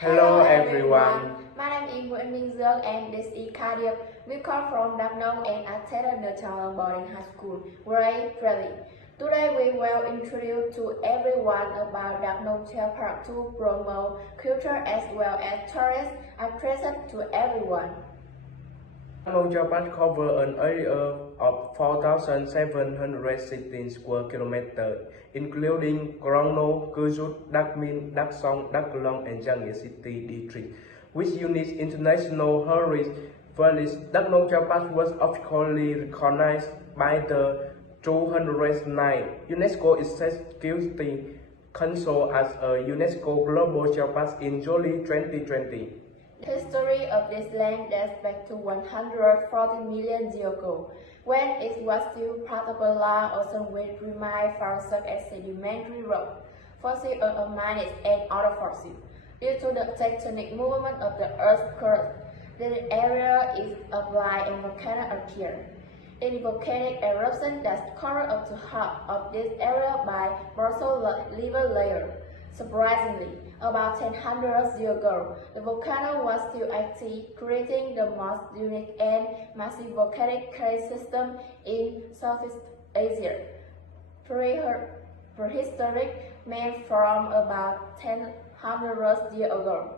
Hello everyone. My name is Nguyễn, Minh, Dương and this is Điệp. We come from Đắk Nông and attended the Trang Lơng boarding high school, grade 3. Today we will introduce to everyone about Đắk Nông Child Park to promote culture as well as tourists are present to everyone. Đắk Nông Child Park covers an area of 4,716 square kilometers, including Crono, Cư Rút, Đắk Minh, Đắk Song, Đắk Lơng, and Trang Nghĩa City District, which unique international heritage values. Đắk Nông Child Park was officially recognized by the 209 UNESCO Executive Council as a UNESCO Global Child Park in July 2020. The history of this land dates back to 140 million years ago, when it was still part of a large ocean which remained found such as sedimentary rock, fossil amines, and other fossils. Due to the tectonic movement of the Earth's crust, the area is applied and volcano occur. In volcanic eruption that covered up to half of this area by basalt lava layer. Surprisingly, about 1000 years ago, the volcano was still active, creating the most unique and massive volcanic cave system in Southeast Asia. Prehistoric man from about 1000 years ago.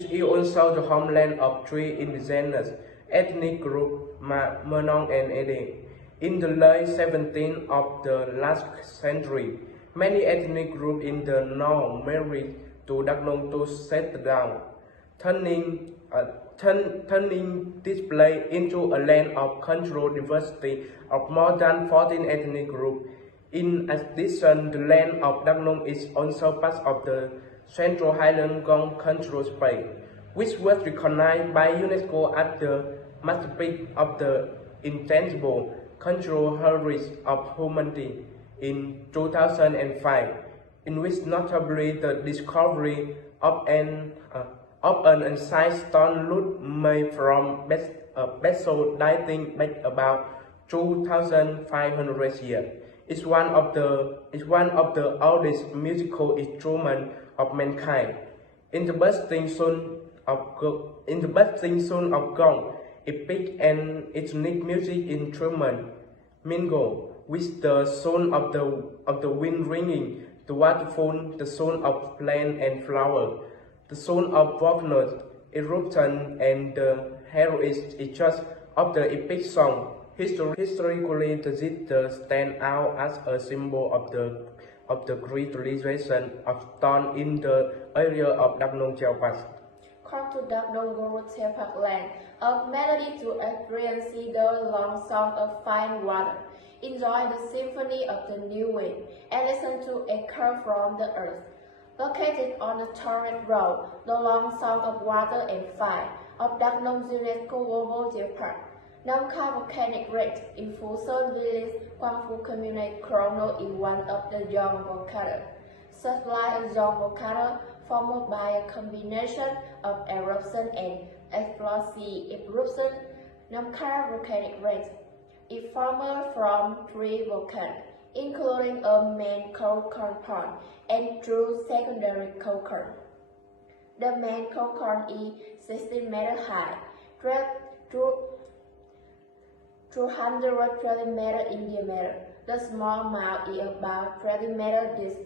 It is also the homeland of three indigenous ethnic groups, Mernong and Ede. In the late 17th of the last century, many ethnic groups in the north married to Đắk Nông to settle down, turning this place into a land of cultural diversity of more than 14 ethnic groups. In addition, the land of Đắk Nông is also part of the Central Highland Gong Cultural Space, which was recognized by UNESCO as the masterpiece of the intangible cultural heritage of humanity in 2005, in which notably the discovery of an ancient stone lute made from basalt dating back about 2,500 years. It's one of the oldest musical instruments of mankind. In the bursting sound of gong, epic and ethnic music instrument mingle with the sound of the wind ringing, the waterfall, the sound of plant and flower, the sound of volcanoes eruption, and the heroic etches of the epic song. Historically, the zither stand out as a symbol of the great realization of stone in the area of Đắk Nông Child Park. Come to Đắk Nông Child Park land, a melody to experience the long song of fine water. Enjoy the symphony of the new wind and listen to echo from the earth. Located on the torrent road, the long song of water and fire of Đắk Nông UNESCO Global Child Park. Nam Kha volcanic range in Phú Sơn village, Quang Phu community, Crono is one of the young volcanoes. Such like a young volcano formed by a combination of eruption and explosive eruption. Nam Kha volcanic range is formed from three volcanoes, including a main coal pond and two secondary coal caverns. The main coal cavern is 16 meters high, 220 meters in diameter. The small mouth is about 20 meters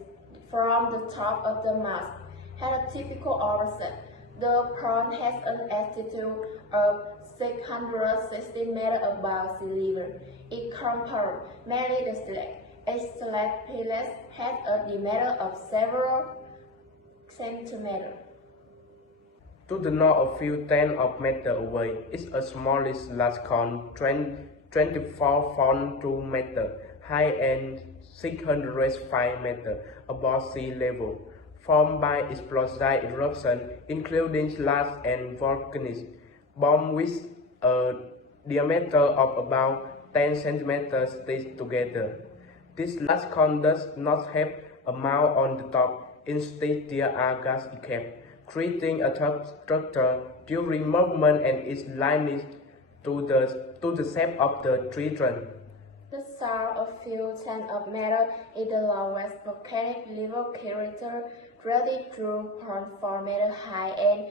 from the top of the mouth, has a typical oversight. The pond has an altitude of 660 meters above sea level. It comprises mainly the slate. A slate pillar has a diameter of several centimeters. To the north, a few tens of meters away, is a smallest large cone, 24.2 meters high and 605 meters above sea level, formed by explosive eruption, including lava and volcanic bombs with a diameter of about 10 centimeters stitched together. This large cone does not have a mouth on the top. Instead, there are gas escapes, creating a tough structure during movement and is linked to the shape of the tree trunk. The source of fuel tank of matter is the lowest volcanic level crater 32.4 meters high and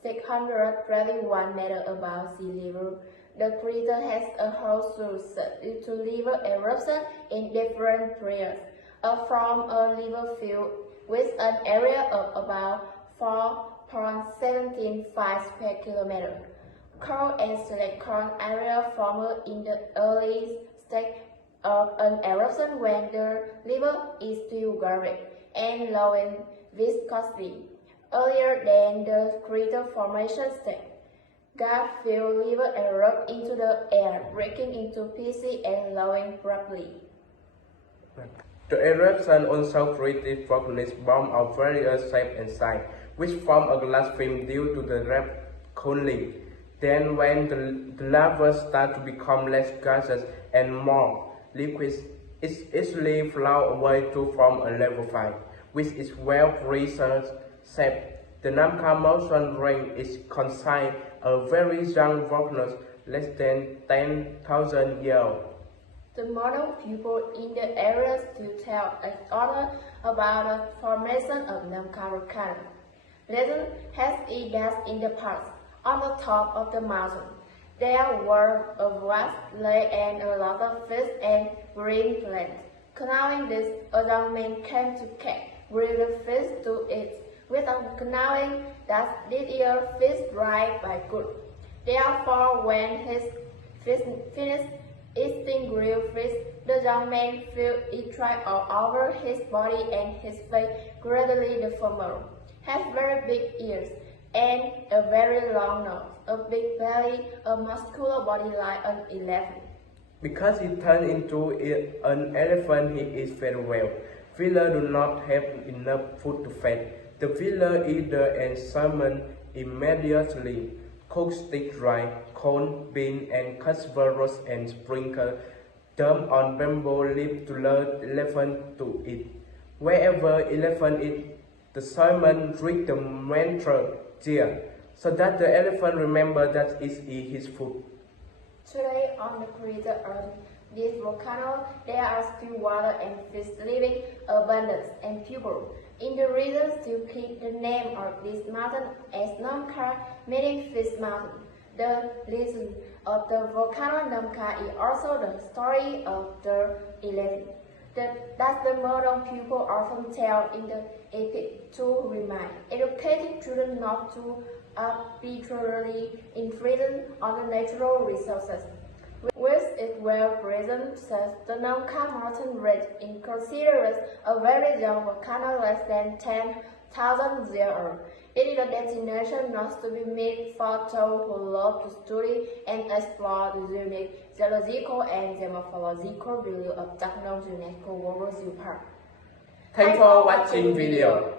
631 meters above sea level. The crater has a hole due to lava eruption in different periods, from a lava field with an area of about 4.175 square kilometers. Coal and silicon area formed in the early stage of an eruption when the lava is still garlic and glowing viscously. Earlier than the crater formation stage, gas-filled lava erupt into the air, breaking into pieces and glowing brightly. The eruption also created volcanic bombs of various shapes and sizes, which form a glass film due to the rapid cooling. Then when the lava starts to become less gaseous and more liquid, it easily flows away to form a lava field, which is well-preserved shape. The Namkha mountain range is considered a very young volcano, less than 10,000 years old. The modern people in the area still tell each other about the formation of Namkha volcano. Legend has it that in the past, on the top of the mountain, there were a vast lake and a lot of fish and green plants. Knowing this, a young man came to catch the fish to eat, without knowing that this year fish dry by good. Therefore, when his fish finished eating grilled fish, the young man felt it dry all over his body and his face gradually deformed. Has very big ears and a very long nose, a big belly, a muscular body like an elephant. Because he turned into an elephant, he eats very well. Villagers do not have enough food to feed. The village eater and salmon immediately cook stick dry, corn, bean, and cassava roast and sprinkle them on bamboo leaf to lure the elephant to eat. Wherever elephant eat, the salmon drink the mantra "Deer," so that the elephant remember that it is his food. Today, on the crater of this volcano, there are still water and fish living abundance and people in the region still keep the name of this mountain as Namkha, meaning Fish Mountain. The legend of the volcano Namkha is also the story of the elephant. That the modern people often tell in the epic to remind educated children not to arbitrarily infringe on the natural resources. With its well-present says the Namkha mountain range is considered a very young volcano less than 10,000 years old. It is a destination not to be missed for those who love to study and explore the unique geological and geomorphological value of Đắk Nông UNESCO World Zoo Park. Thanks for watching video.